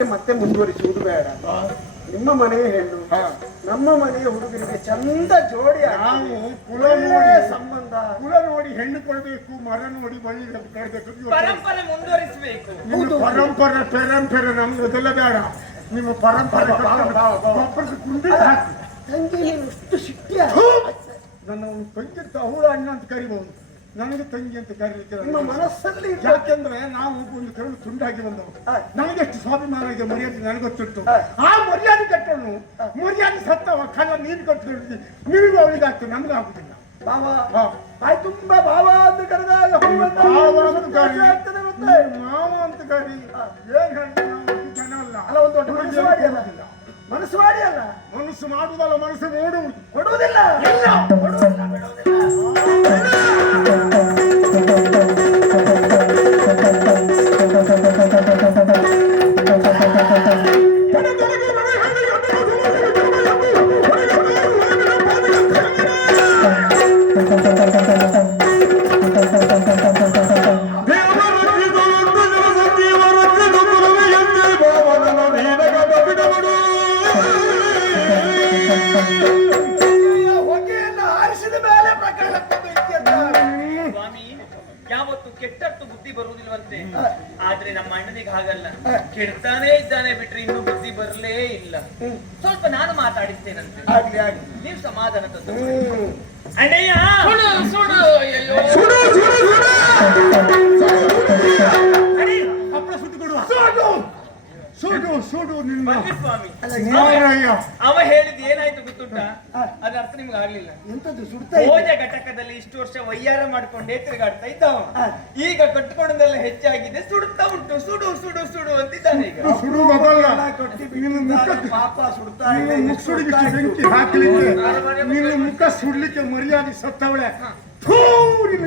ಮತ್ತೆ ಮುಂದುವರಿಸುವುದು ಬೇಡ. ನಿಮ್ಮ ಮನೆಯ ಹೆಣ್ಣು ನಮ್ಮ ಮನೆಯ ಹುಡುಗರಿಗೆ ಚಂದ ಜೋಡಿ ನಾವು ಕುಲ ನೋಡಿ. ಸಂಬಂಧ. ಕುಲ ನೋಡಿ ಹೆಣ್ಣು ಕೊಡಬೇಕು ಮರ ನೋಡಿ ಬಳ್ಳಿ ಕೊಡಬೇಕು ಪರಂಪರೆ ಮುಂದುವರಿಸಬೇಕು. ನಿಮ್ಮ ಪರಂಪರೆ ಪರಂಪರೆ ನಮ್ಗೆ ಅದೆಲ್ಲ ಬೇಡ. ನಿಮ್ಮ ಪರಂಪರೆ ಕುಂಡಿ ಹಾಕಿ. ತಂಗಿ ನೀನು ಇಷ್ಟು ಶಿಟ್ಟಿಯ ನನ್ನ ಒಂದು ತಂಗಿ ತಹುಳ ಅಣ್ಣ ಅಂತ ಕರಿಬಹುದು ನನಗೆ ತಂಗಿ ಅಂತ ಕರೀಲಿಕ್ಕೆ ನಿಮ್ಮ ಮನಸ್ಸಲ್ಲಿ ಯಾಕೆಂದ್ರೆ ನಾವು ಒಂದು ಕರಳು ತುಂಡಾಗಿ ಬಂದವು ನನಗೆಷ್ಟು ನನಗೆ ಎಷ್ಟು ಸ್ವಾಭಿಮಾನ ಇದೆ ಮರ್ಯಾದೆ ನನಗೆ ಗೊತ್ತಿತ್ತು ಆ. ಮರ್ಯಾದೆ ಕಟ್ಟನು ಮರ್ಯಾದೆ ಸತ್ತವ ಕಲ್ಲ ನೀರು ಕಟ್ಟು ನಿಮಗೂ ಅವಳಿಗೆ ಆಗ್ತದೆ ನಮ್ಗೆ ಆಗುದಿಲ್ಲ. ಭಾವ ತುಂಬಾ ಭಾವ ಅಂತ ಕರೆದಾಗ ಮಾವ ಅಂತ ಕರಿ ಏನ್ ಹೇಳ್ತೀವಿ ನಾವು ಜನ ಅಲ್ಲ. ಅಲ್ಲ ಒಂದು ದೊಡ್ಡ ಮನಸ್ಸು ಮಾಡಿ ಅಲ್ಲ. ಮನಸ್ಸು ಮಾಡಿ ಅಲ್ಲ. ಮನಸ್ಸು ಮಾಡುವುದಲ್ಲ ಮನಸ್ಸು ನೋಡುವುದು ಕೊಡುವುದಿಲ್ಲ. ಕೊಡುವುದಿಲ್ಲ ಬಿಡುವುದಿಲ್ಲ. ಸ್ವಾಮಿ ಯಾವತ್ತು ಕೆಟ್ಟಟ್ಟು ಬುದ್ಧಿ ಬರುವುದಿಲ್ವಂತೆ. ಆದ್ರೆ ನಮ್ಮ ಅಣ್ಣನಿಗೆ ಹಾಗಲ್ಲ. ಕೆಡ್ತಾನೇ ಇದ್ದಾನೆ ಬಿಟ್ರೆ ಇನ್ನೂ ಬುದ್ಧಿ ಬರಲೇ ಇಲ್ಲ. ಸ್ವಲ್ಪ ನಾನು ಮಾತಾಡಿಸ್ತೇನಂತೆ. ಆಗ್ಲಿ ಆಗ್ಲಿ. ನೀವು ಸಮಾಧಾನ ತಂದು. ಅಣ್ಣಯ್ಯ! ಸುಡು ನಿಮ್ಮ ನಿನ್ನ ಬನ್ನಿ ಸ್ವಾಮಿ ಅವ ಹೇಳಿದ ಏನಾಯ್ತು ಗೊತ್ತುಂಟ? ಅದ್ರ ಅರ್ಥ ನಿಮ್ಗೆ ಆಗ್ಲಿಲ್ಲ. ಎಂತದ್ದು ಸುಡ್ತಾ ಇದೆ? ಭೋಜ ಘಟಕದಲ್ಲಿ ಇಷ್ಟು ವರ್ಷ ವೈಯಾರ ಮಾಡ್ಕೊಂಡೇ ತಿರುಗಾಡ್ತಾ ಇದ್ದ. ಈಗ ಕಟ್ಕೊಂಡದೆಲ್ಲ ಹೆಚ್ಚಾಗಿದೆ ಸುಡುತ್ತಾ ಉಂಟು. ಸುಡು ಸುಡು ಸುಡು ಅಂತಿದ್ದಾನೆ ಈಗ. ಕೊಟ್ಟಿ ನಿನ್ನ ಮುಖ ಪಾಪ ಸುಡ್ತಾ ಇದೆ ಮುಖ ಸುಡಿಲಿಕ್ಕೆ ಬೆಂಕಿ ಹಾಕಲಿಕ್ಕೆ. ನಿನ್ನ ಮುಖ ಸುಡ್ಲಿಕ್ಕೆ ಮರ್ಯಾದೆ ಸತ್ತವಳೆ. ಥೂ ನಿನ್ನ